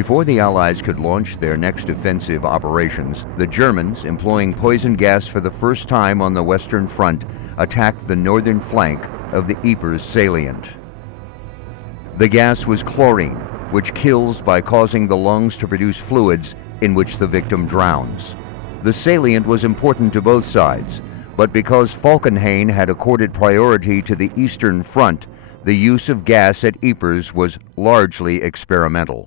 Before the Allies could launch their next offensive operations, the Germans, employing poison gas for the first time on the Western Front, attacked the northern flank of the Ypres salient. The gas was chlorine, which kills by causing the lungs to produce fluids in which the victim drowns. The salient was important to both sides, but because Falkenhayn had accorded priority to the Eastern Front, the use of gas at Ypres was largely experimental.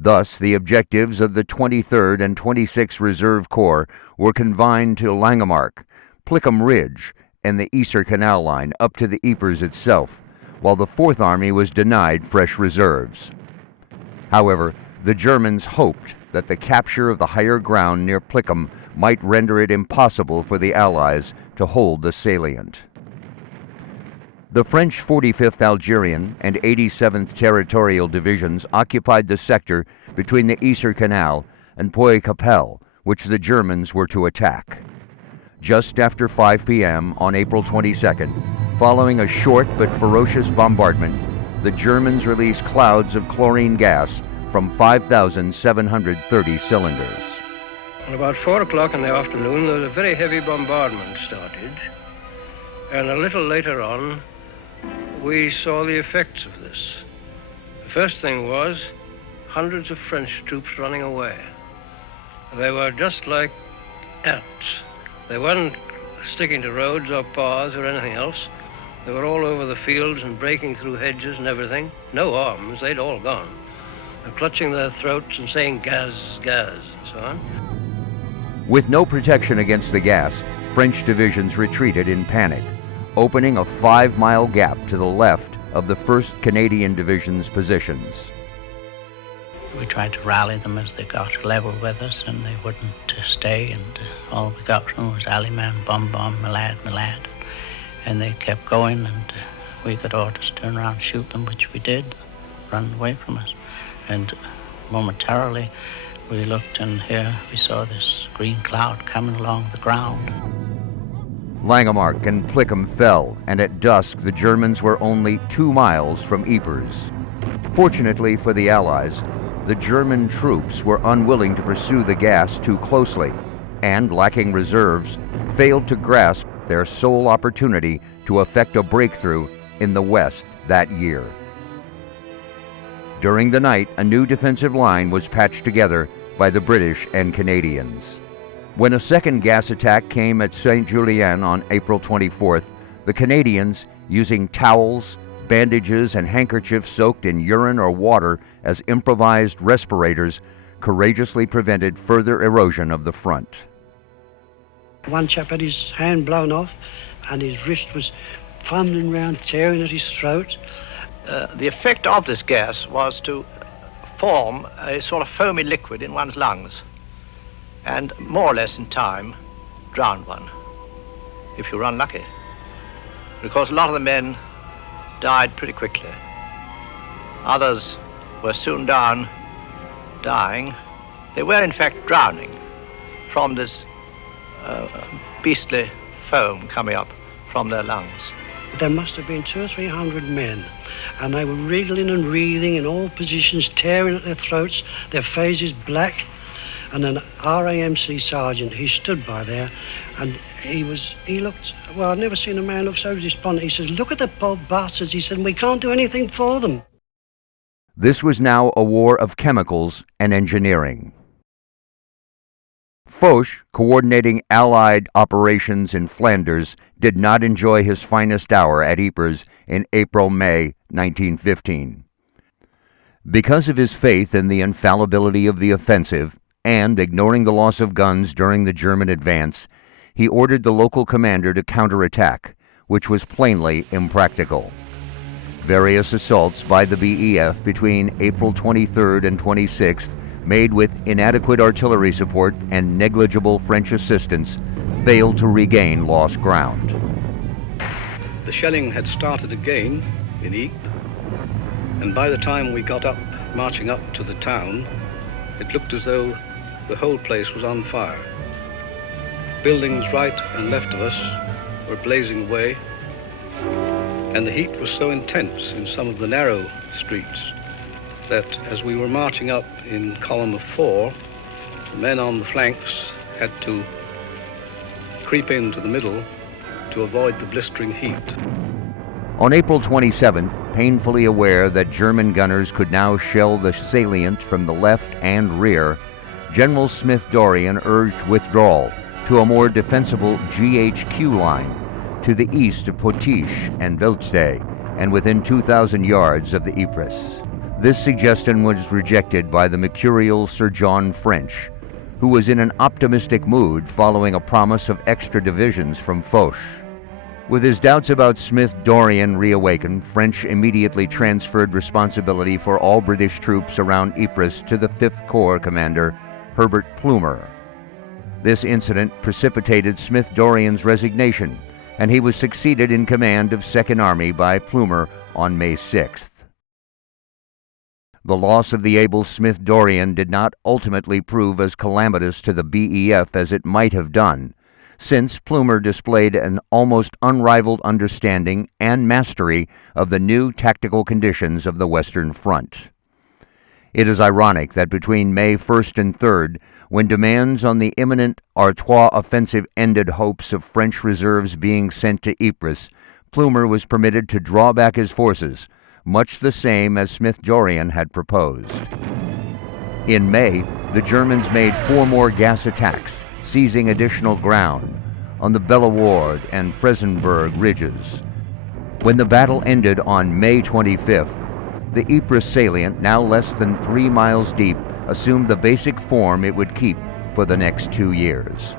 Thus, the objectives of the 23rd and 26th Reserve Corps were confined to Langemarck, Plickham Ridge, and the Ypres Canal Line up to the Ypres itself, while the Fourth Army was denied fresh reserves. However, the Germans hoped that the capture of the higher ground near Plickham might render it impossible for the Allies to hold the salient. The French 45th Algerian and 87th Territorial Divisions occupied the sector between the Ypres Canal and Poix-Capelle, which the Germans were to attack. Just after 5 p.m. on April 22nd, following a short but ferocious bombardment, the Germans released clouds of chlorine gas from 5,730 cylinders. At about 4 o'clock in the afternoon, there was a very heavy bombardment started, and a little later on, we saw the effects of this. The first thing was hundreds of French troops running away. They were just like ants. They weren't sticking to roads or paths or anything else. They were all over the fields and breaking through hedges and everything. No arms, they'd all gone. And clutching their throats and saying gas, gas, and so on. With no protection against the gas, French divisions retreated in panic, opening a 5-mile gap to the left of the 1st Canadian Division's positions. We tried to rally them as they got level with us, and they wouldn't stay, and all we got from them was Alleyman, Bum Bum, Malad, Malad. And they kept going, and we got orders to turn around and shoot them, which we did, run away from us. And momentarily we looked, and here we saw this green cloud coming along the ground. Langemarck and Plickham fell, and at dusk the Germans were only 2 miles from Ypres. Fortunately for the Allies, the German troops were unwilling to pursue the gas too closely, and, lacking reserves, failed to grasp their sole opportunity to effect a breakthrough in the West that year. During the night, a new defensive line was patched together by the British and Canadians. When a second gas attack came at Saint-Julien on April 24th, the Canadians, using towels, bandages, and handkerchiefs soaked in urine or water as improvised respirators, courageously prevented further erosion of the front. One chap had his hand blown off and his wrist was fumbling round, tearing at his throat. The effect of this gas was to form a sort of foamy liquid in one's lungs and more or less in time drown one, if you were unlucky. Because a lot of the men died pretty quickly. Others were soon down, dying. They were in fact drowning from this beastly foam coming up from their lungs. There must have been 200 or 300 men, and they were wriggling and wreathing in all positions, tearing at their throats, their faces black. And an RAMC sergeant, he stood by there, and he looked, well, I've never seen a man look so despondent. He says, "Look at the poor bastards," he said, "we can't do anything for them." This was now a war of chemicals and engineering. Foch, coordinating Allied operations in Flanders, did not enjoy his finest hour at Ypres in April-May 1915. Because of his faith in the infallibility of the offensive, and ignoring the loss of guns during the German advance, he ordered the local commander to counterattack, which was plainly impractical. Various assaults by the BEF between April 23rd and 26th, made with inadequate artillery support and negligible French assistance, failed to regain lost ground. The shelling had started again in Ypres, and by the time we got up, marching up to the town, it looked as though the whole place was on fire. Buildings right and left of us were blazing away, and the heat was so intense in some of the narrow streets that as we were marching up in column of 4, the men on the flanks had to creep into the middle to avoid the blistering heat. On April 27th, painfully aware that German gunners could now shell the salient from the left and rear, General Smith-Dorrien urged withdrawal to a more defensible GHQ line to the east of Potiche and Velste and within 2,000 yards of the Ypres. This suggestion was rejected by the mercurial Sir John French, who was in an optimistic mood following a promise of extra divisions from Foch. With his doubts about Smith-Dorrien reawakened, French immediately transferred responsibility for all British troops around Ypres to the 5th Corps commander, Herbert Plumer. This incident precipitated Smith-Dorrien's resignation, and he was succeeded in command of 2nd Army by Plumer on May 6th. The loss of the able Smith-Dorrien did not ultimately prove as calamitous to the BEF as it might have done, since Plumer displayed an almost unrivaled understanding and mastery of the new tactical conditions of the Western Front. It is ironic that between May 1st and 3rd, when demands on the imminent Artois offensive ended hopes of French reserves being sent to Ypres, Plumer was permitted to draw back his forces, much the same as Smith-Dorrien had proposed. In May, the Germans made 4 more gas attacks, seizing additional ground on the Bellewaerde and Fresenberg ridges. When the battle ended on May 25th, the Ypres salient, now less than 3 miles deep, assumed the basic form it would keep for the next 2 years.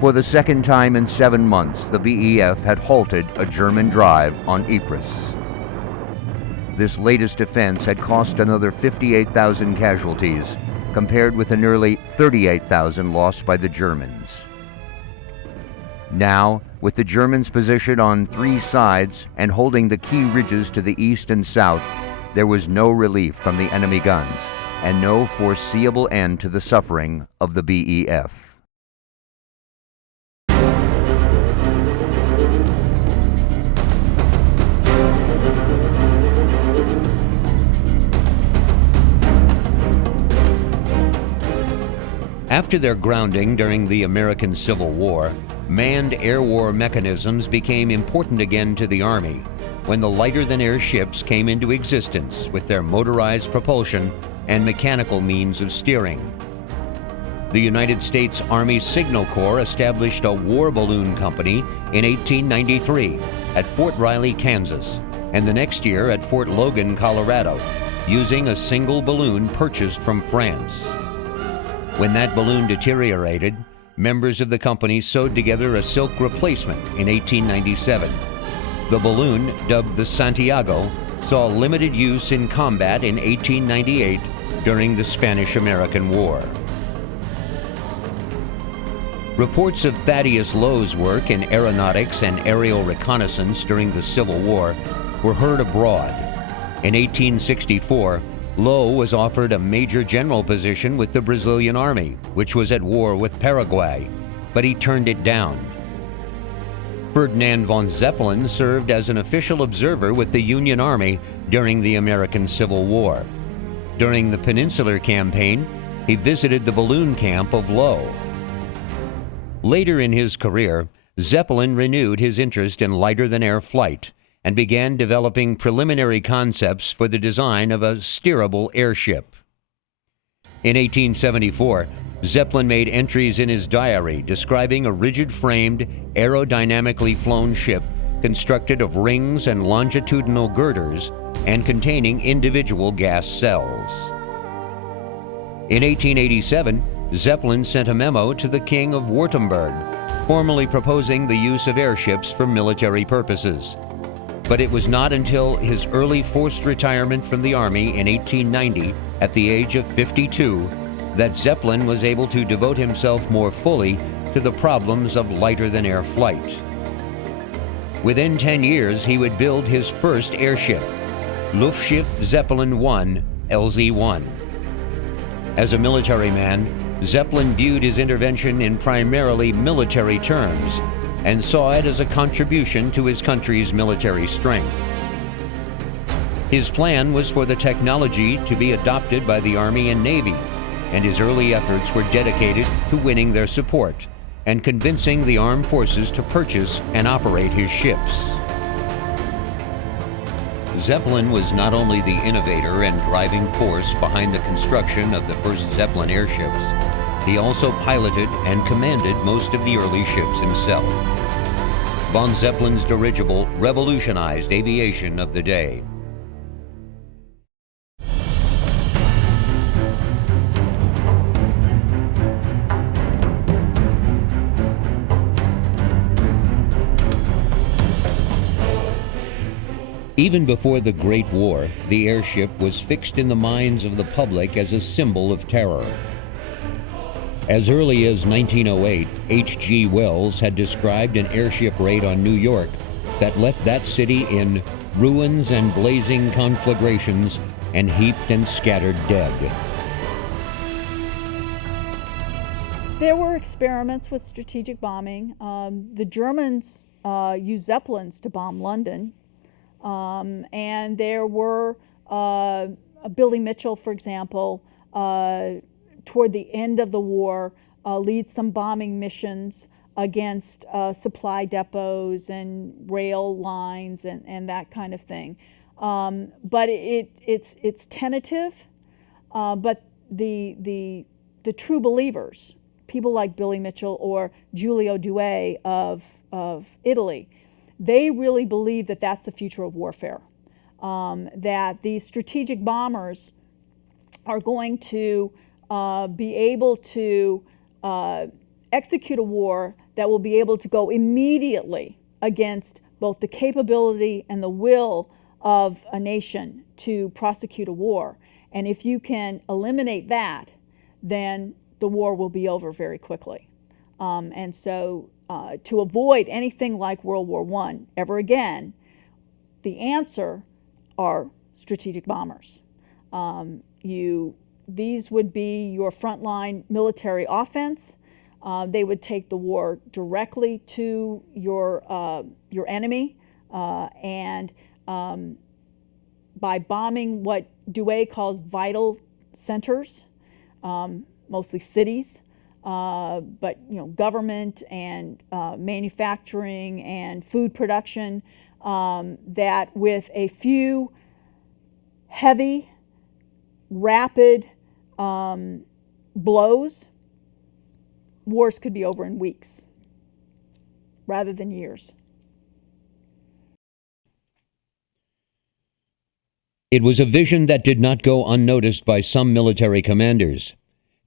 For the second time in 7 months, the BEF had halted a German drive on Ypres. This latest defense had cost another 58,000 casualties, compared with the nearly 38,000 lost by the Germans. Now, with the Germans positioned on 3 sides and holding the key ridges to the east and south, there was no relief from the enemy guns and no foreseeable end to the suffering of the BEF. After their grounding during the American Civil War, manned air war mechanisms became important again to the Army when the lighter-than-air ships came into existence with their motorized propulsion and mechanical means of steering. The United States Army Signal Corps established a war balloon company in 1893 at Fort Riley, Kansas, and the next year at Fort Logan, Colorado, using a single balloon purchased from France. When that balloon deteriorated, members of the company sewed together a silk replacement in 1897. The balloon, dubbed the Santiago, saw limited use in combat in 1898 during the Spanish-American War. Reports of Thaddeus Lowe's work in aeronautics and aerial reconnaissance during the Civil War were heard abroad. In 1864, Lowe was offered a major general position with the Brazilian Army, which was at war with Paraguay, but he turned it down. Ferdinand von Zeppelin served as an official observer with the Union Army during the American Civil War. During the Peninsular Campaign, he visited the balloon camp of Lowe. Later in his career, Zeppelin renewed his interest in lighter-than-air flight and began developing preliminary concepts for the design of a steerable airship. In 1874, Zeppelin made entries in his diary describing a rigid-framed, aerodynamically flown ship constructed of rings and longitudinal girders and containing individual gas cells. In 1887, Zeppelin sent a memo to the King of Württemberg, formally proposing the use of airships for military purposes. But it was not until his early forced retirement from the Army in 1890, at the age of 52, that Zeppelin was able to devote himself more fully to the problems of lighter-than-air flight. Within 10 years, he would build his first airship, Luftschiff Zeppelin I, LZ-1. As a military man, Zeppelin viewed his intervention in primarily military terms and saw it as a contribution to his country's military strength. His plan was for the technology to be adopted by the Army and Navy, and his early efforts were dedicated to winning their support and convincing the armed forces to purchase and operate his ships. Zeppelin was not only the innovator and driving force behind the construction of the first Zeppelin airships, he also piloted and commanded most of the early ships himself. Von Zeppelin's dirigible revolutionized aviation of the day. Even before the Great War, the airship was fixed in the minds of the public as a symbol of terror. As early as 1908, H.G. Wells had described an airship raid on New York that left that city in ruins and blazing conflagrations and heaped and scattered dead. There were experiments with strategic bombing. The Germans used Zeppelins to bomb London. And there were Billy Mitchell, for example, toward the end of the war, leads some bombing missions against supply depots and rail lines and that kind of thing. But it's tentative. But the true believers, people like Billy Mitchell or Giulio Douay of Italy, they really believe that that's the future of warfare, that these strategic bombers are going to be able to execute a war that will be able to go immediately against both the capability and the will of a nation to prosecute a war. And if you can eliminate that, then the war will be over very quickly. And so to avoid anything like World War I ever again, the answer are strategic bombers. These would be your frontline military offense. They would take the war directly to your enemy, and by bombing what Douay calls vital centers, mostly cities, but government and manufacturing and food production, that with a few heavy, rapid blows, wars could be over in weeks rather than years. It was a vision that did not go unnoticed by some military commanders.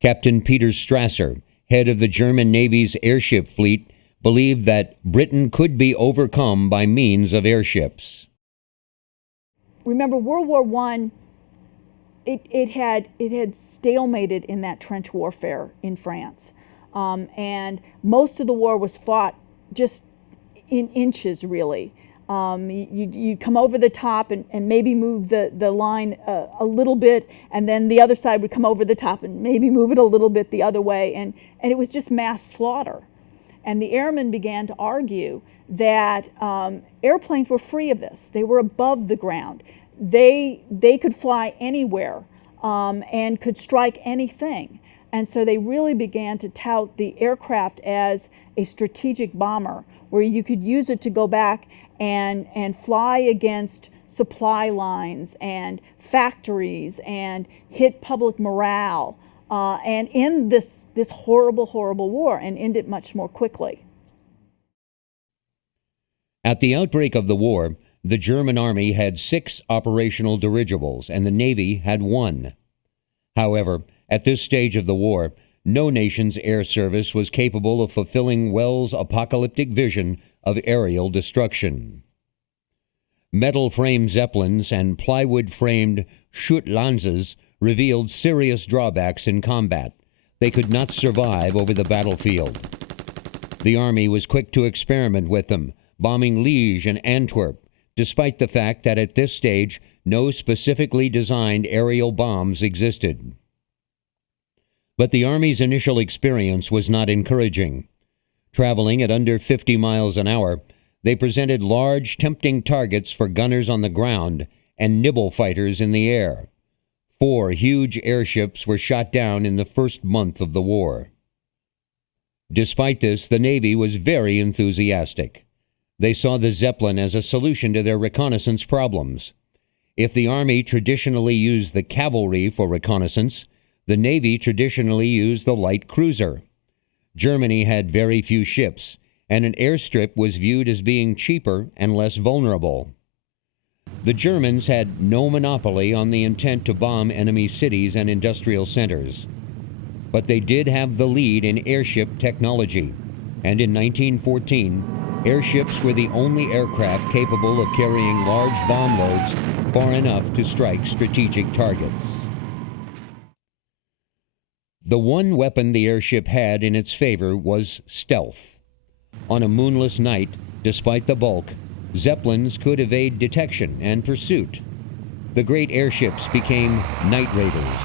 Captain Peter Strasser, head of the German Navy's airship fleet, believed that Britain could be overcome by means of airships. Remember, World War I, it had stalemated in that trench warfare in France. And most of the war was fought just in inches, really. You come over the top and maybe move the line a little bit, and then the other side would come over the top and maybe move it a little bit the other way, and it was just mass slaughter. And the airmen began to argue that airplanes were free of this. They were above the ground. They could fly anywhere and could strike anything. And so they really began to tout the aircraft as a strategic bomber, where you could use it to go back and fly against supply lines and factories and hit public morale and end this horrible, horrible war and end it much more quickly. At the outbreak of the war, the German Army had 6 operational dirigibles and the Navy had 1. However, at this stage of the war, no nation's air service was capable of fulfilling Wells' apocalyptic vision of aerial destruction. Metal-framed Zeppelins and plywood-framed Schutzlanzes revealed serious drawbacks in combat. They could not survive over the battlefield. The Army was quick to experiment with them, bombing Liège and Antwerp, despite the fact that at this stage no specifically designed aerial bombs existed. But the Army's initial experience was not encouraging. Traveling at under 50 miles an hour, they presented large, tempting targets for gunners on the ground and nibble fighters in the air. 4 huge airships were shot down in the first month of the war. Despite this, the Navy was very enthusiastic. They saw the Zeppelin as a solution to their reconnaissance problems. If the Army traditionally used the cavalry for reconnaissance, the Navy traditionally used the light cruiser. Germany had very few ships, and an airstrip was viewed as being cheaper and less vulnerable. The Germans had no monopoly on the intent to bomb enemy cities and industrial centers. But they did have the lead in airship technology, and in 1914, airships were the only aircraft capable of carrying large bomb loads far enough to strike strategic targets. The one weapon the airship had in its favor was stealth. On a moonless night, despite the bulk, Zeppelins could evade detection and pursuit. The great airships became night raiders.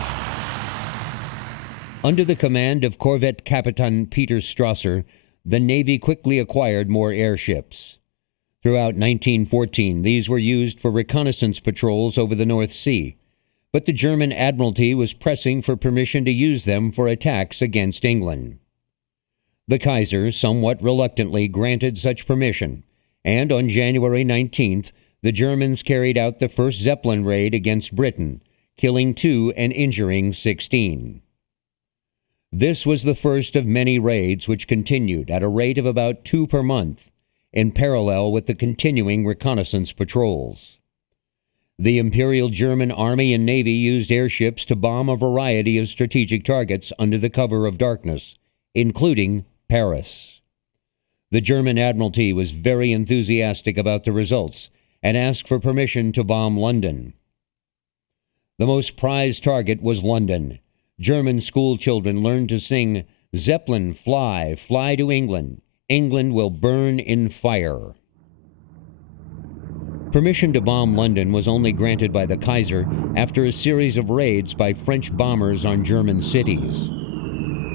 Under the command of Corvette Captain Peter Strasser, the Navy quickly acquired more airships. Throughout 1914, these were used for reconnaissance patrols over the North Sea, but the German Admiralty was pressing for permission to use them for attacks against England. The Kaiser somewhat reluctantly granted such permission, and on January 19th, the Germans carried out the first Zeppelin raid against Britain, killing 2 and injuring 16. This was the first of many raids which continued at a rate of about 2 per month, in parallel with the continuing reconnaissance patrols. The Imperial German Army and Navy used airships to bomb a variety of strategic targets under the cover of darkness, including Paris. The German Admiralty was very enthusiastic about the results and asked for permission to bomb London. The most prized target was London. German school children learned to sing, "Zeppelin, fly, fly to England. England will burn in fire." Permission to bomb London was only granted by the Kaiser after a series of raids by French bombers on German cities.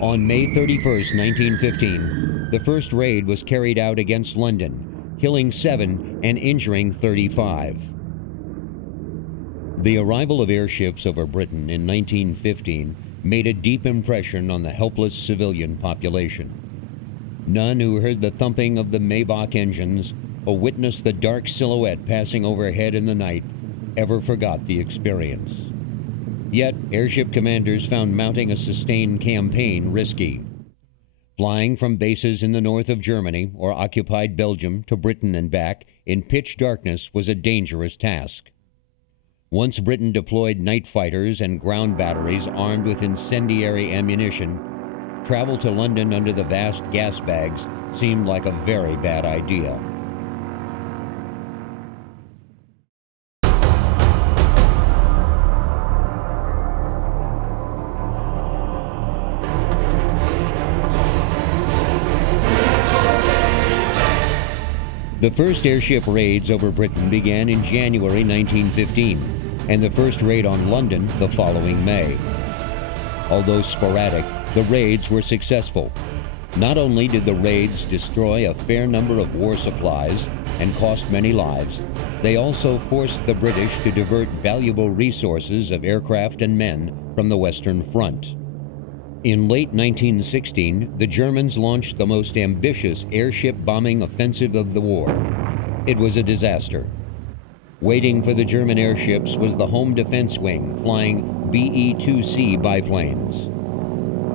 On May 31, 1915, the first raid was carried out against London, killing 7 and injuring 35. The arrival of airships over Britain in 1915 made a deep impression on the helpless civilian population. None who heard the thumping of the Maybach engines or witnessed the dark silhouette passing overhead in the night ever forgot the experience. Yet, airship commanders found mounting a sustained campaign risky. Flying from bases in the north of Germany or occupied Belgium to Britain and back in pitch darkness was a dangerous task. Once Britain deployed night fighters and ground batteries armed with incendiary ammunition, travel to London under the vast gas bags seemed like a very bad idea. The first airship raids over Britain began in January 1915, and the first raid on London the following May. Although sporadic, the raids were successful. Not only did the raids destroy a fair number of war supplies and cost many lives, they also forced the British to divert valuable resources of aircraft and men from the Western Front. In late 1916, the Germans launched the most ambitious airship bombing offensive of the war. It was a disaster. Waiting for the German airships was the Home Defense Wing flying BE-2C biplanes.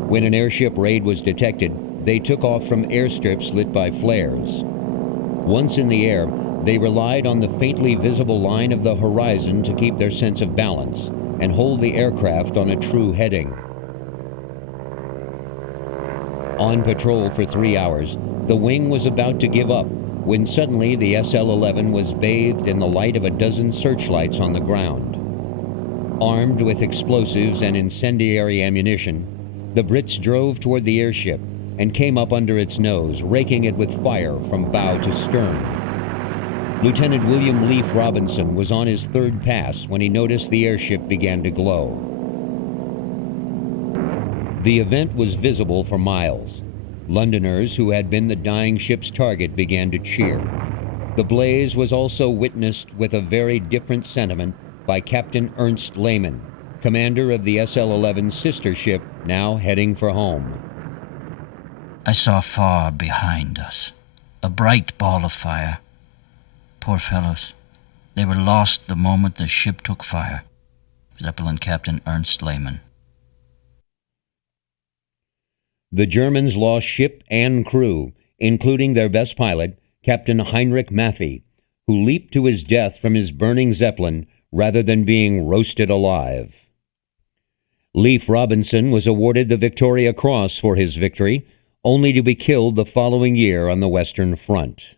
When an airship raid was detected, they took off from airstrips lit by flares. Once in the air, they relied on the faintly visible line of the horizon to keep their sense of balance and hold the aircraft on a true heading. On patrol for 3 hours, the wing was about to give up when suddenly the SL-11 was bathed in the light of a dozen searchlights on the ground. Armed with explosives and incendiary ammunition, the Brits drove toward the airship and came up under its nose, raking it with fire from bow to stern. Lieutenant William Leaf Robinson was on his 3rd pass when he noticed the airship began to glow. The event was visible for miles. Londoners who had been the dying ship's target began to cheer. The blaze was also witnessed with a very different sentiment by Captain Ernst Lehmann, commander of the SL-11 sister ship, now heading for home. I saw far behind us a bright ball of fire. Poor fellows, they were lost the moment the ship took fire. Zeppelin Captain Ernst Lehmann. The Germans lost ship and crew, including their best pilot, Captain Heinrich Maffei, who leaped to his death from his burning Zeppelin rather than being roasted alive. Leif Robinson was awarded the Victoria Cross for his victory, only to be killed the following year on the Western Front.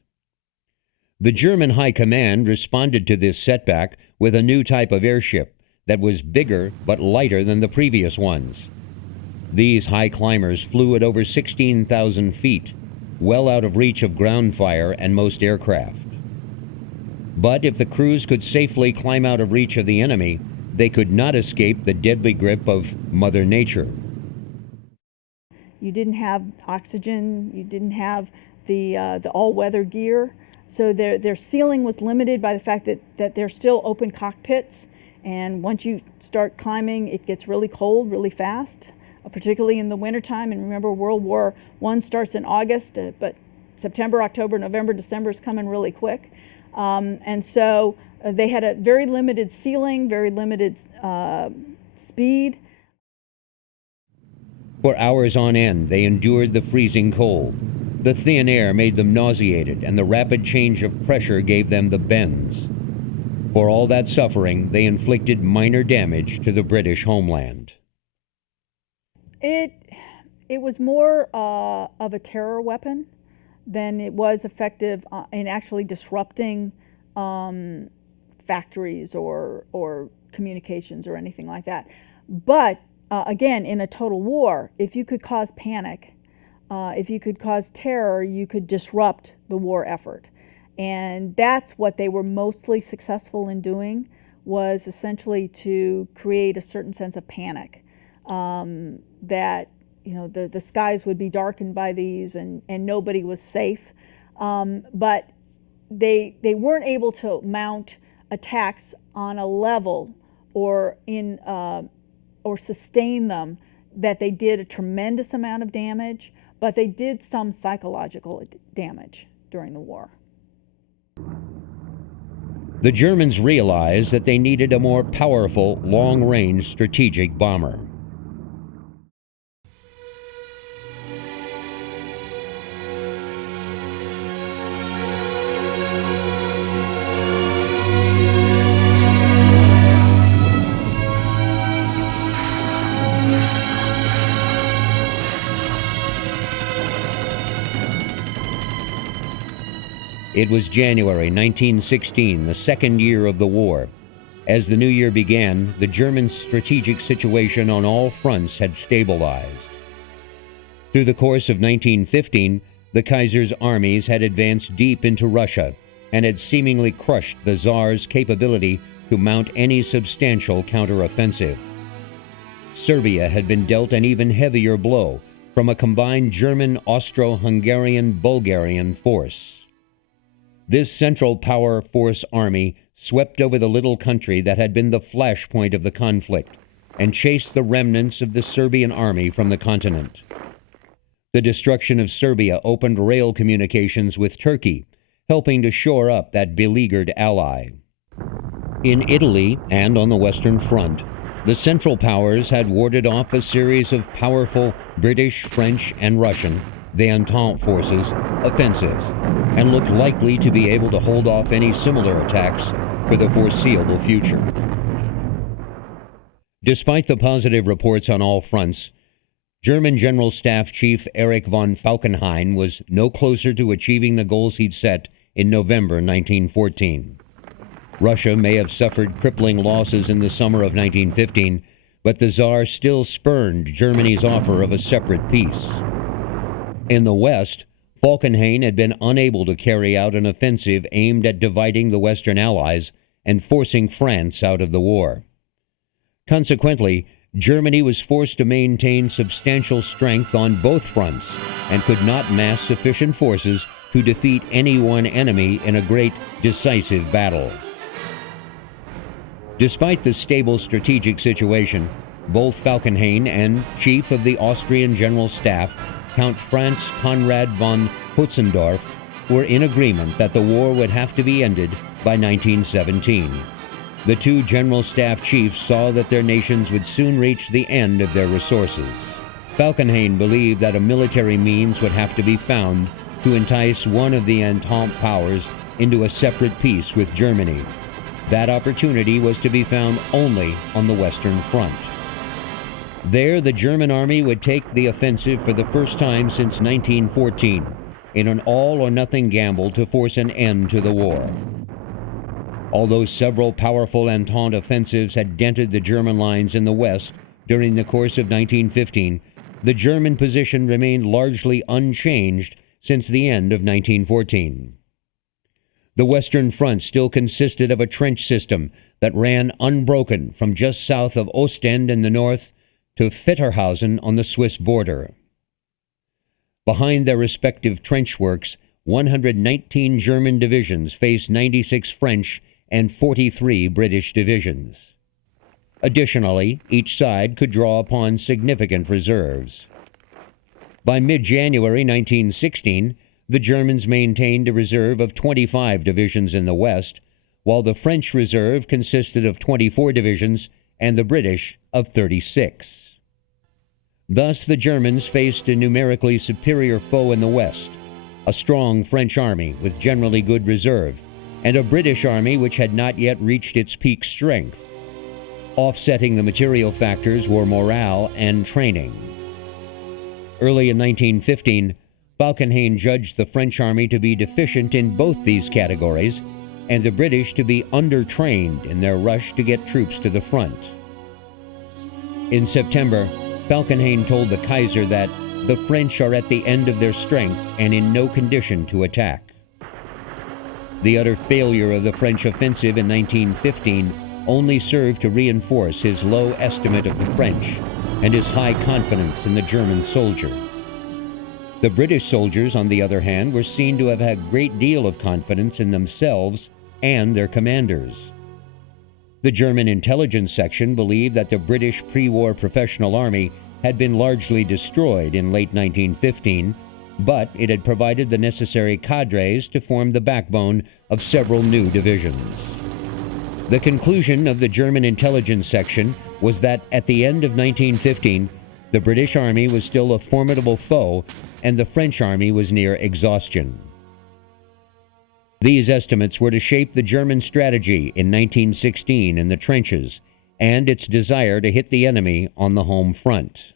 The German High Command responded to this setback with a new type of airship that was bigger but lighter than the previous ones. These high climbers flew at over 16,000 feet, well out of reach of ground fire and most aircraft. But if the crews could safely climb out of reach of the enemy, they could not escape the deadly grip of Mother Nature. You didn't have oxygen, you didn't have the all-weather gear, so their ceiling was limited by the fact that they're still open cockpits, and once you start climbing, it gets really cold really fast, particularly in the wintertime. And remember, World War I starts in August, but September, October, November, December is coming really quick. And so they had a very limited ceiling, very limited speed. For hours on end, they endured the freezing cold. The thin air made them nauseated, and the rapid change of pressure gave them the bends. For all that suffering, they inflicted minor damage to the British homeland. It was more of a terror weapon than it was effective in actually disrupting factories or communications or anything like that. But again, in a total war, if you could cause panic, if you could cause terror, you could disrupt the war effort. And that's what they were mostly successful in doing, was essentially to create a certain sense of panic, that the skies would be darkened by these and nobody was safe. But they weren't able to mount attacks on a level or sustain them that they did a tremendous amount of damage, but they did some psychological damage during the war. The Germans realized that they needed a more powerful, long-range strategic bomber. It was January 1916, the second year of the war. As the new year began, the German strategic situation on all fronts had stabilized. Through the course of 1915, the Kaiser's armies had advanced deep into Russia and had seemingly crushed the Tsar's capability to mount any substantial counteroffensive. Serbia had been dealt an even heavier blow from a combined German, Austro-Hungarian, Bulgarian force. This Central Power Force army swept over the little country that had been the flashpoint of the conflict and chased the remnants of the Serbian army from the continent. The destruction of Serbia opened rail communications with Turkey, helping to shore up that beleaguered ally. In Italy and on the Western Front, the Central Powers had warded off a series of powerful British, French, and Russian, the Entente forces, offensives, and looked likely to be able to hold off any similar attacks for the foreseeable future. Despite the positive reports on all fronts, German General Staff Chief Erich von Falkenhayn was no closer to achieving the goals he'd set in November 1914. Russia may have suffered crippling losses in the summer of 1915, but the Tsar still spurned Germany's offer of a separate peace. In the West, Falkenhayn had been unable to carry out an offensive aimed at dividing the Western Allies and forcing France out of the war. Consequently, Germany was forced to maintain substantial strength on both fronts and could not mass sufficient forces to defeat any one enemy in a great, decisive battle. Despite the stable strategic situation, both Falkenhayn and Chief of the Austrian General Staff, Count Franz Conrad von Hutzendorf, were in agreement that the war would have to be ended by 1917. The two General Staff chiefs saw that their nations would soon reach the end of their resources. Falkenhayn believed that a military means would have to be found to entice one of the Entente powers into a separate peace with Germany. That opportunity was to be found only on the Western Front. There, the German army would take the offensive for the first time since 1914, in an all-or-nothing gamble to force an end to the war. Although several powerful Entente offensives had dented the German lines in the West during the course of 1915, the German position remained largely unchanged since the end of 1914. The Western Front still consisted of a trench system that ran unbroken from just south of Ostend in the north to Fetterhausen on the Swiss border. Behind their respective trench works, 119 German divisions faced 96 French and 43 British divisions. Additionally, each side could draw upon significant reserves. By mid-January 1916, the Germans maintained a reserve of 25 divisions in the west, while the French reserve consisted of 24 divisions and the British of 36. Thus, the Germans faced a numerically superior foe in the west, a strong French army with generally good reserve, and a British army which had not yet reached its peak strength. Offsetting the material factors were morale and training. Early in 1915, Falkenhayn judged the French army to be deficient in both these categories, and the British to be undertrained in their rush to get troops to the front. In September, Falkenhayn told the Kaiser that the French are at the end of their strength and in no condition to attack. The utter failure of the French offensive in 1915 only served to reinforce his low estimate of the French and his high confidence in the German soldier. The British soldiers, on the other hand, were seen to have had a great deal of confidence in themselves and their commanders. The German intelligence section believed that the British pre-war professional army had been largely destroyed in late 1915, but it had provided the necessary cadres to form the backbone of several new divisions. The conclusion of the German intelligence section was that at the end of 1915, the British army was still a formidable foe and the French army was near exhaustion. These estimates were to shape the German strategy in 1916 in the trenches and its desire to hit the enemy on the home front.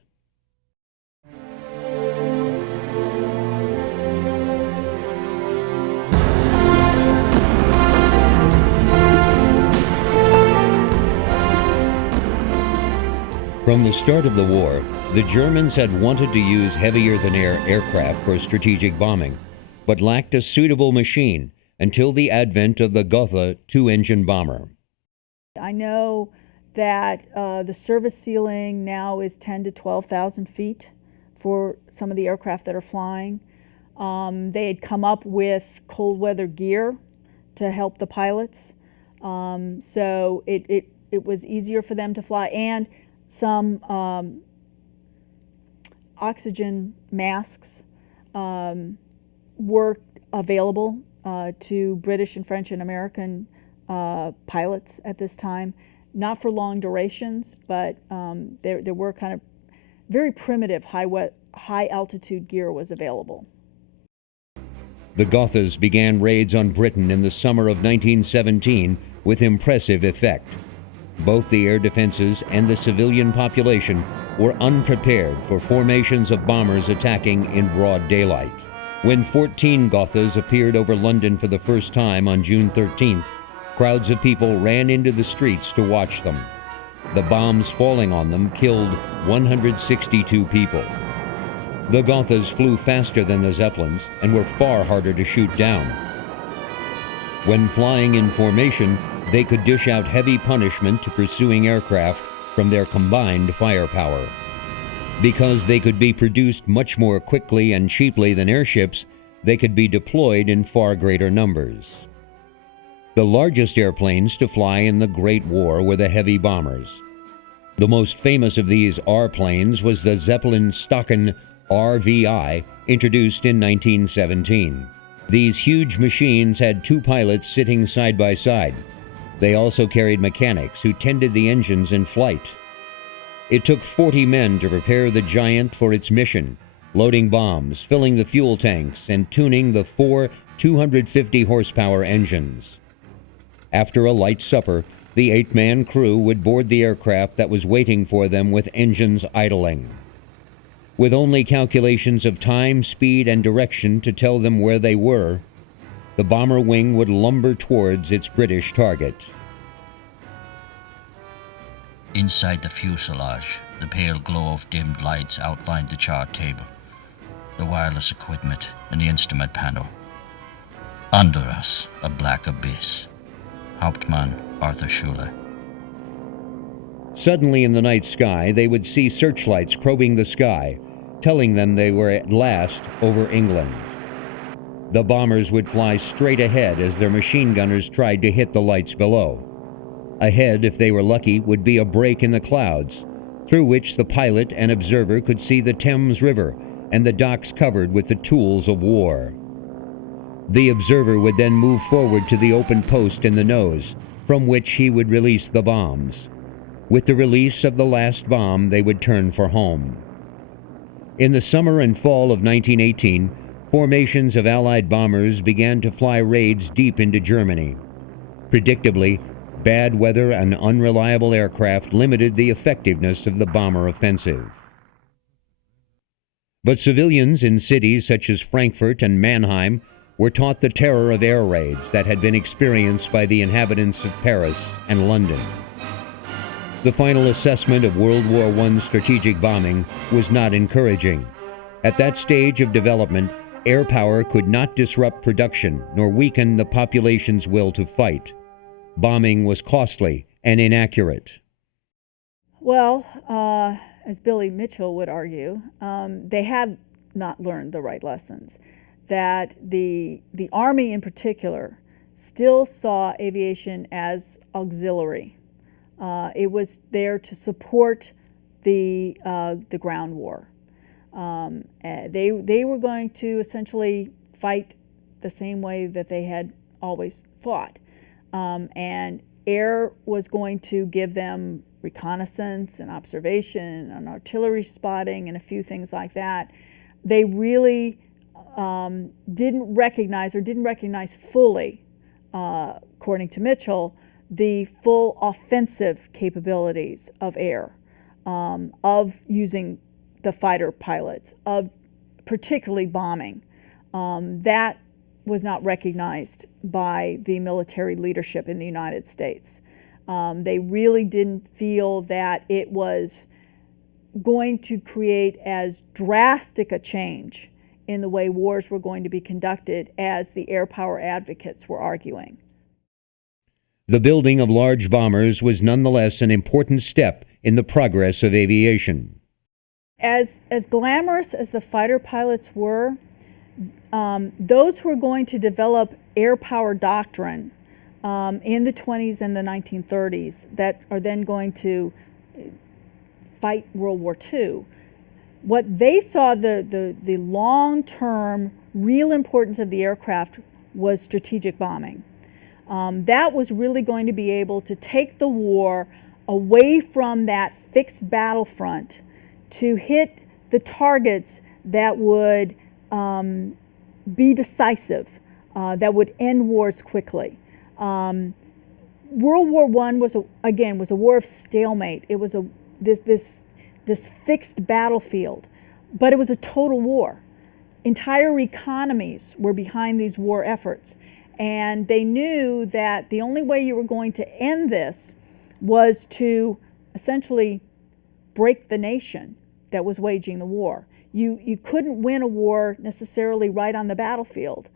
From the start of the war, the Germans had wanted to use heavier-than-air aircraft for strategic bombing, but lacked a suitable machine until the advent of the Gotha two-engine bomber. I know that the service ceiling now is 10 to 12,000 feet for some of the aircraft that are flying. They had come up with cold weather gear to help the pilots, so it was easier for them to fly, and some oxygen masks were available to British and French and American pilots at this time. Not for long durations, but there were kind of very primitive high altitude gear was available. The Gothas began raids on Britain in the summer of 1917 with impressive effect. Both the air defenses and the civilian population were unprepared for formations of bombers attacking in broad daylight. When 14 Gothas appeared over London for the first time on June 13th, crowds of people ran into the streets to watch them. The bombs falling on them killed 162 people. The Gothas flew faster than the Zeppelins and were far harder to shoot down. When flying in formation, they could dish out heavy punishment to pursuing aircraft from their combined firepower. Because they could be produced much more quickly and cheaply than airships, they could be deployed in far greater numbers. The largest airplanes to fly in the Great War were the heavy bombers. The most famous of these R planes was the Zeppelin-Staaken RVI, introduced in 1917. These huge machines had two pilots sitting side by side. They also carried mechanics who tended the engines in flight. It took 40 men to prepare the giant for its mission, loading bombs, filling the fuel tanks, and tuning the four 250-horsepower engines. After a light supper, the 8-man crew would board the aircraft that was waiting for them with engines idling. With only calculations of time, speed, and direction to tell them where they were, the bomber wing would lumber towards its British target. Inside the fuselage, the pale glow of dimmed lights outlined the chart table, the wireless equipment, and the instrument panel. Under us, a black abyss. Hauptmann Arthur Schuler. Suddenly in the night sky, they would see searchlights probing the sky, telling them they were at last over England. The bombers would fly straight ahead as their machine gunners tried to hit the lights below. Ahead, if they were lucky, would be a break in the clouds, through which the pilot and observer could see the Thames River and the docks covered with the tools of war. The observer would then move forward to the open post in the nose, from which he would release the bombs. With the release of the last bomb, they would turn for home. In the summer and fall of 1918, formations of Allied bombers began to fly raids deep into Germany. Predictably, bad weather and unreliable aircraft limited the effectiveness of the bomber offensive. But civilians in cities such as Frankfurt and Mannheim were taught the terror of air raids that had been experienced by the inhabitants of Paris and London. The final assessment of World War I strategic bombing was not encouraging. At that stage of development, air power could not disrupt production nor weaken the population's will to fight. Bombing was costly and inaccurate. Well, as Billy Mitchell would argue, they had not learned the right lessons. That the Army in particular still saw aviation as auxiliary. It was there to support the ground war. They were going to essentially fight the same way that they had always fought. And air was going to give them reconnaissance and observation and artillery spotting and a few things like that. They really didn't recognize fully, according to Mitchell, the full offensive capabilities of air, of using the fighter pilots, of particularly bombing. That was not recognized by the military leadership in the United States. They really didn't feel that it was going to create as drastic a change in the way wars were going to be conducted as the air power advocates were arguing. The building of large bombers was nonetheless an important step in the progress of aviation. As glamorous as the fighter pilots were, those who were going to develop air power doctrine in the 20s and the 1930s that are then going to fight World War II, what they saw the long-term real importance of the aircraft was strategic bombing. That was really going to be able to take the war away from that fixed battlefront to hit the targets that would be decisive, that would end wars quickly. World War I was a war of stalemate. It was this fixed battlefield, but it was a total war. Entire economies were behind these war efforts, and they knew that the only way you were going to end this was to essentially break the nation that was waging the war. You couldn't win a war necessarily right on the battlefield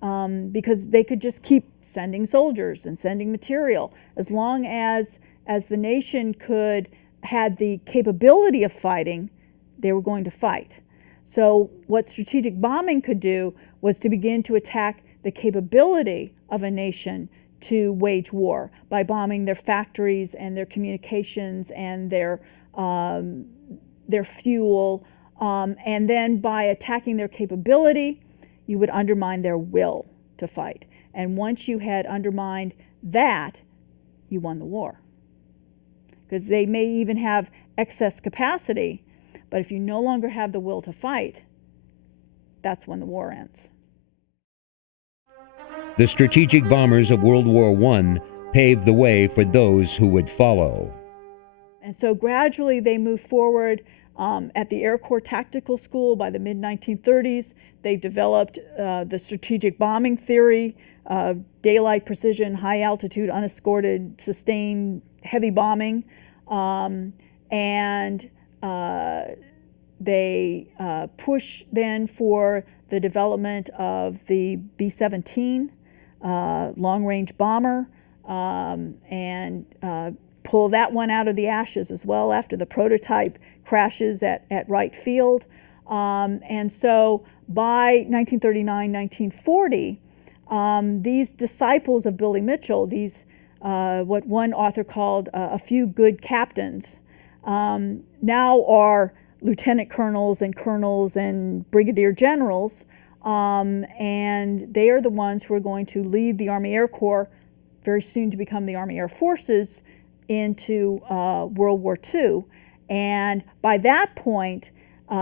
because they could just keep sending soldiers and sending material. As long as the nation had the capability of fighting, they were going to fight. So what strategic bombing could do was to begin to attack the capability of a nation to wage war by bombing their factories and their communications and their fuel, and then by attacking their capability, you would undermine their will to fight. And once you had undermined that, you won the war. Because they may even have excess capacity, but if you no longer have the will to fight, that's when the war ends. The strategic bombers of World War I paved the way for those who would follow. And so gradually they moved forward. At the Air Corps Tactical School by the mid-1930s, they developed the strategic bombing theory, daylight precision, high altitude, unescorted, sustained, heavy bombing. They push then for the development of the B-17 long-range bomber, and pull that one out of the ashes as well after the prototype crashes at Wright Field. And so by 1939, 1940, these disciples of Billy Mitchell, these what one author called a few good captains, now are lieutenant colonels and brigadier generals, and they are the ones who are going to lead the Army Air Corps, very soon to become the Army Air Forces, into World War II. And by that point,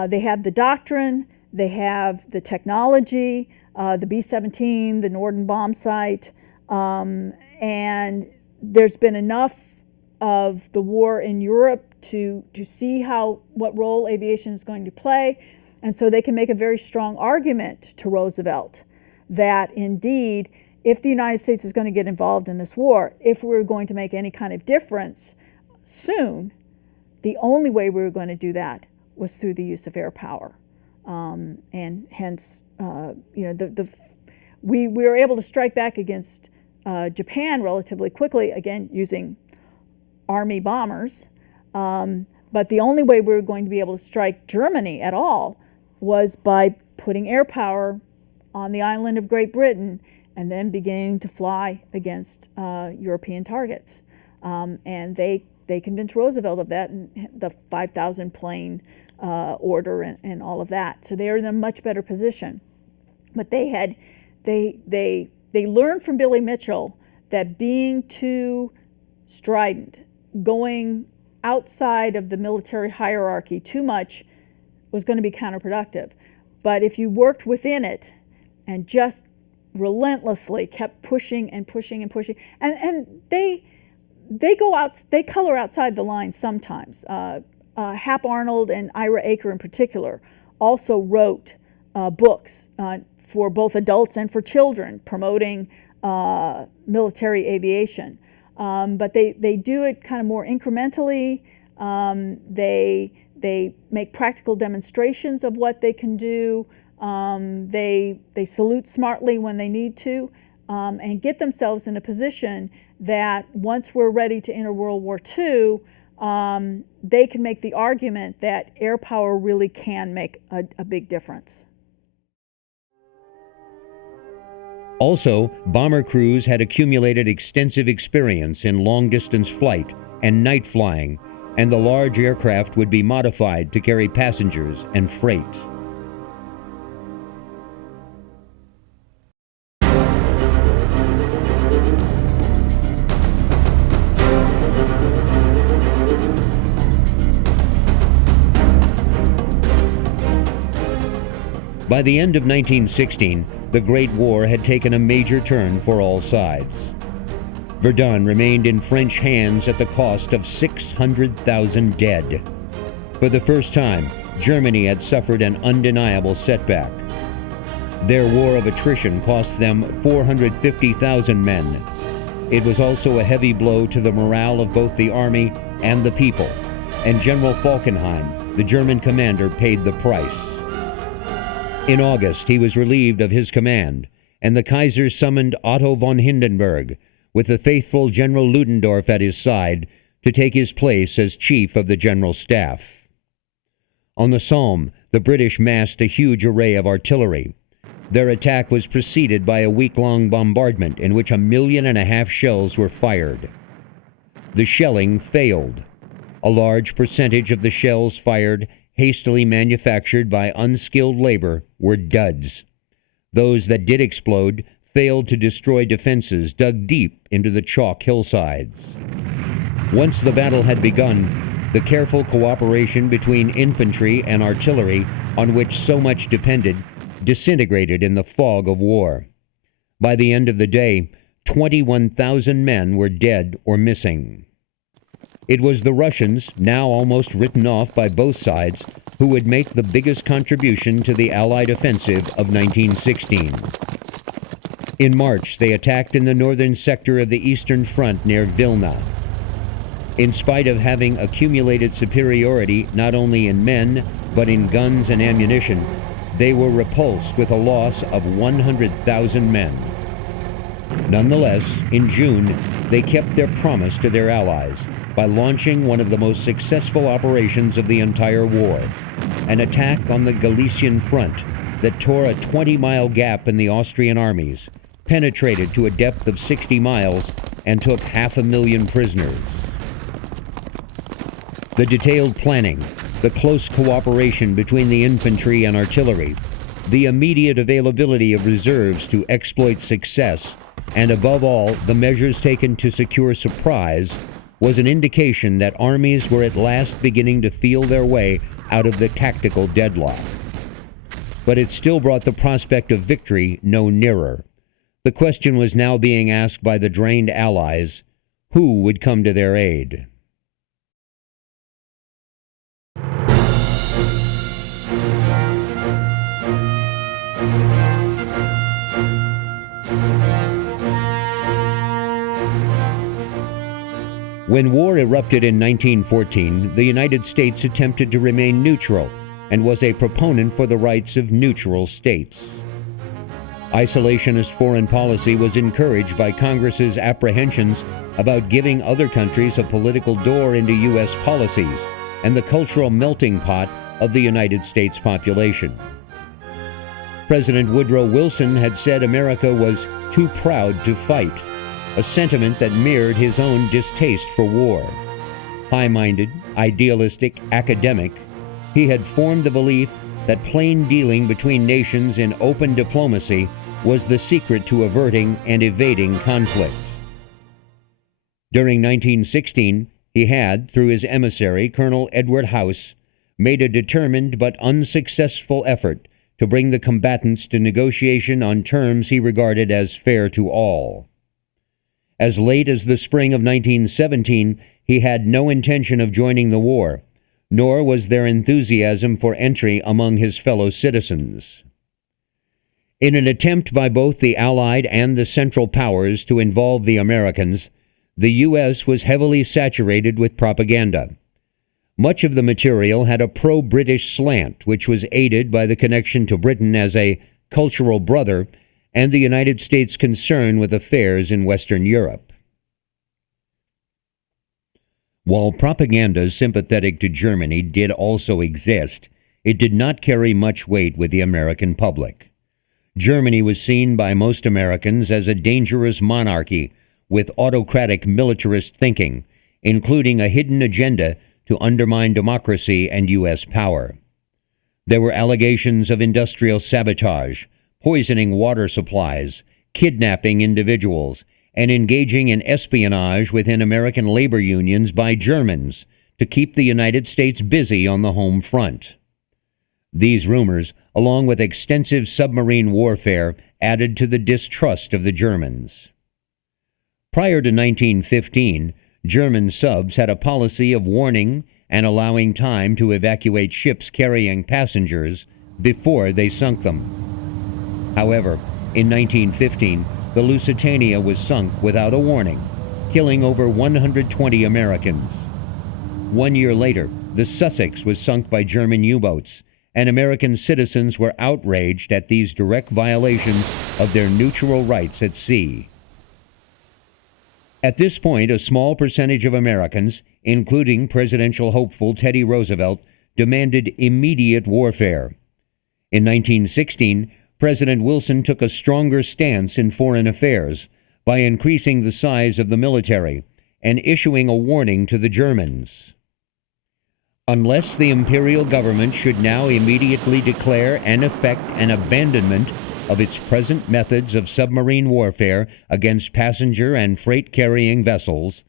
they have the doctrine, they have the technology, the B-17, the Norden bomb sight, and there's been enough of the war in Europe to see what role aviation is going to play. And so they can make a very strong argument to Roosevelt that indeed, if the United States is going to get involved in this war, if we're going to make any kind of difference soon, the only way we were going to do that was through the use of air power. And hence, we were able to strike back against Japan relatively quickly, again, using Army bombers. But the only way we were going to be able to strike Germany at all was by putting air power on the island of Great Britain and then beginning to fly against European targets. And they convinced Roosevelt of that, and the 5,000 plane order and all of that. So they are in a much better position. But they learned from Billy Mitchell that being too strident, going outside of the military hierarchy too much, was going to be counterproductive. But if you worked within it and just relentlessly kept pushing and pushing and pushing, and they color outside the line sometimes. Hap Arnold and Ira Aker in particular also wrote books for both adults and for children promoting military aviation. But they do it kind of more incrementally. They make practical demonstrations of what they can do. They salute smartly when they need to, and get themselves in a position that once we're ready to enter World War II, they can make the argument that air power really can make a big difference. Also, bomber crews had accumulated extensive experience in long-distance flight and night flying, and the large aircraft would be modified to carry passengers and freight. By the end of 1916, the Great War had taken a major turn for all sides. Verdun remained in French hands at the cost of 600,000 dead. For the first time, Germany had suffered an undeniable setback. Their war of attrition cost them 450,000 men. It was also a heavy blow to the morale of both the army and the people, and General Falkenhayn, the German commander, paid the price. In August, he was relieved of his command, and the Kaiser summoned Otto von Hindenburg, with the faithful General Ludendorff at his side, to take his place as chief of the General Staff. On the Somme, the British massed a huge array of artillery. Their attack was preceded by a week-long bombardment in which 1.5 million shells were fired. The shelling failed. A large percentage of the shells fired, hastily manufactured by unskilled labor, were duds. Those that did explode failed to destroy defenses dug deep into the chalk hillsides. Once the battle had begun, the careful cooperation between infantry and artillery, on which so much depended, disintegrated in the fog of war. By the end of the day, 21,000 men were dead or missing. It was the Russians, now almost written off by both sides, who would make the biggest contribution to the Allied offensive of 1916. In March, they attacked in the northern sector of the Eastern Front near Vilna. In spite of having accumulated superiority not only in men, but in guns and ammunition, they were repulsed with a loss of 100,000 men. Nonetheless, in June, they kept their promise to their allies by launching one of the most successful operations of the entire war, an attack on the Galician front that tore a 20-mile gap in the Austrian armies, penetrated to a depth of 60 miles, and took 500,000 prisoners. The detailed planning, the close cooperation between the infantry and artillery, the immediate availability of reserves to exploit success, and above all, the measures taken to secure surprise, was an indication that armies were at last beginning to feel their way out of the tactical deadlock. But it still brought the prospect of victory no nearer. The question was now being asked by the drained Allies: who would come to their aid? When war erupted in 1914, the United States attempted to remain neutral and was a proponent for the rights of neutral states. Isolationist foreign policy was encouraged by Congress's apprehensions about giving other countries a political door into U.S. policies and the cultural melting pot of the United States population. President Woodrow Wilson had said America was too proud to fight, a sentiment that mirrored his own distaste for war. High-minded, idealistic, academic, he had formed the belief that plain dealing between nations in open diplomacy was the secret to averting and evading conflict. During 1916, he had, through his emissary, Colonel Edward House, made a determined but unsuccessful effort to bring the combatants to negotiation on terms he regarded as fair to all. As late as the spring of 1917, he had no intention of joining the war, nor was there enthusiasm for entry among his fellow citizens. In an attempt by both the Allied and the Central Powers to involve the Americans, the U.S. was heavily saturated with propaganda. Much of the material had a pro-British slant, which was aided by the connection to Britain as a cultural brother and the United States' concern with affairs in Western Europe. While propaganda sympathetic to Germany did also exist, it did not carry much weight with the American public. Germany was seen by most Americans as a dangerous monarchy with autocratic militarist thinking, including a hidden agenda to undermine democracy and U.S. power. There were allegations of industrial sabotage, poisoning water supplies, kidnapping individuals, and engaging in espionage within American labor unions by Germans to keep the United States busy on the home front. These rumors, along with extensive submarine warfare, added to the distrust of the Germans. Prior to 1915, German subs had a policy of warning and allowing time to evacuate ships carrying passengers before they sunk them. However, in 1915, the Lusitania was sunk without a warning, killing over 120 Americans. 1 year later, the Sussex was sunk by German U-boats, and American citizens were outraged at these direct violations of their neutral rights at sea. At this point, a small percentage of Americans, including presidential hopeful Teddy Roosevelt, demanded immediate warfare. In 1916, President Wilson took a stronger stance in foreign affairs by increasing the size of the military and issuing a warning to the Germans. Unless the imperial government should now immediately declare and effect an abandonment of its present methods of submarine warfare against passenger and freight-carrying vessels,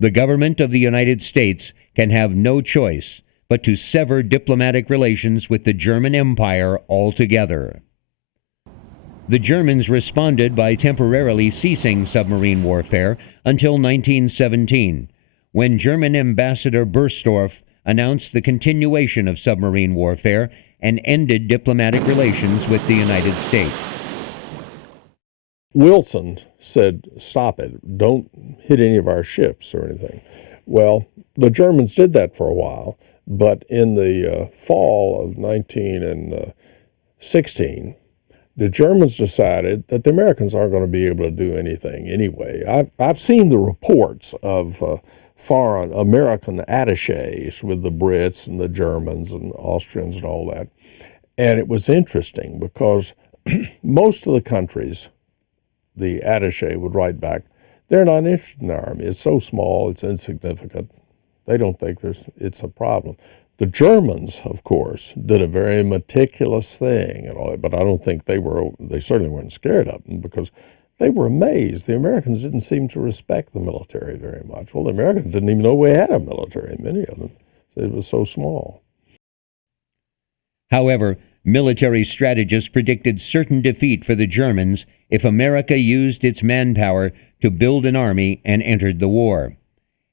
the government of the United States can have no choice but to sever diplomatic relations with the German Empire altogether. The Germans responded by temporarily ceasing submarine warfare until 1917, when German Ambassador Bursdorf announced the continuation of submarine warfare and ended diplomatic relations with the United States. Wilson said, "Stop it, don't hit any of our ships or anything." Well, the Germans did that for a while, but in the fall of 1916, the Germans decided that the Americans aren't going to be able to do anything anyway. I've seen the reports of foreign American attachés with the Brits and the Germans and Austrians and all that. And it was interesting because most of the countries, the attaché would write back, they're not interested in the Army. It's so small, it's insignificant. They don't think it's a problem. The Germans, of course, did a very meticulous thing and all that, but I don't think they certainly weren't scared of them because they were amazed. The Americans didn't seem to respect the military very much. Well, the Americans didn't even know we had a military, many of them. It was so small. However, military strategists predicted certain defeat for the Germans if America used its manpower to build an army and entered the war.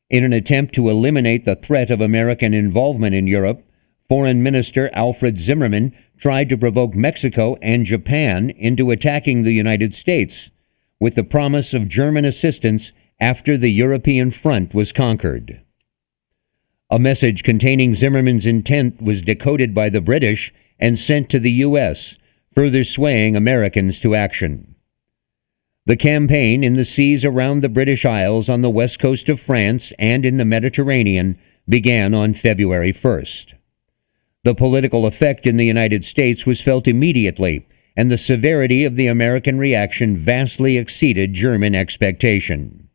In an attempt to eliminate the threat of American involvement in Europe, Foreign Minister Alfred Zimmerman tried to provoke Mexico and Japan into attacking the United States, with the promise of German assistance after the European front was conquered. A message containing Zimmerman's intent was decoded by the British and sent to the U.S., further swaying Americans to action. The campaign in the seas around the British Isles on the west coast of France and in the Mediterranean began on February 1st. The political effect in the United States was felt immediately, and the severity of the American reaction vastly exceeded German expectation.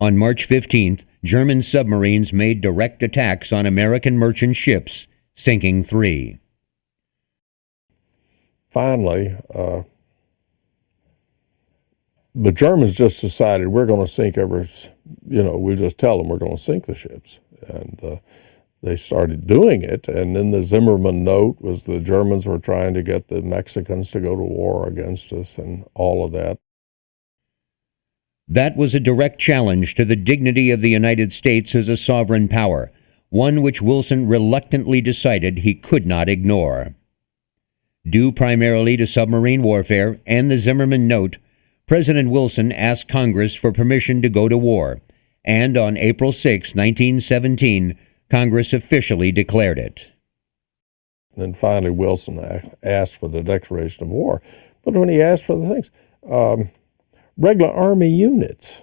On March 15th, German submarines made direct attacks on American merchant ships, sinking 3. Finally, the Germans just decided we're going to sink we'll just tell them we're going to sink the ships. And they started doing it. And then the Zimmerman note was the Germans were trying to get the Mexicans to go to war against us and all of that. That was a direct challenge to the dignity of the United States as a sovereign power, one which Wilson reluctantly decided he could not ignore. Due primarily to submarine warfare and the Zimmerman note, President Wilson asked Congress for permission to go to war, and on April 6, 1917, Congress officially declared it. Then finally Wilson asked for the declaration of war. But when he asked for the things, regular Army units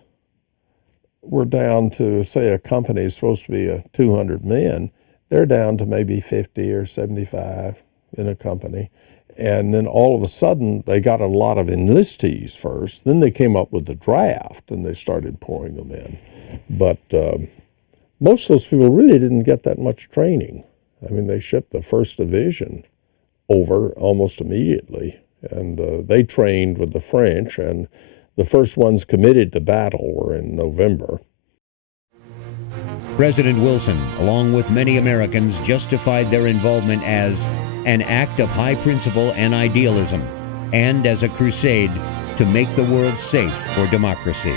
were down to, say, a company is supposed to be 200 men. They're down to maybe 50 or 75 in a company. And then all of a sudden, they got a lot of enlistees first. Then they came up with the draft, and they started pouring them in. But most of those people really didn't get that much training. I mean, they shipped the 1st Division over almost immediately, and they trained with the French, and the first ones committed to battle were in November. President Wilson, along with many Americans, justified their involvement as an act of high principle and idealism, and as a crusade to make the world safe for democracy.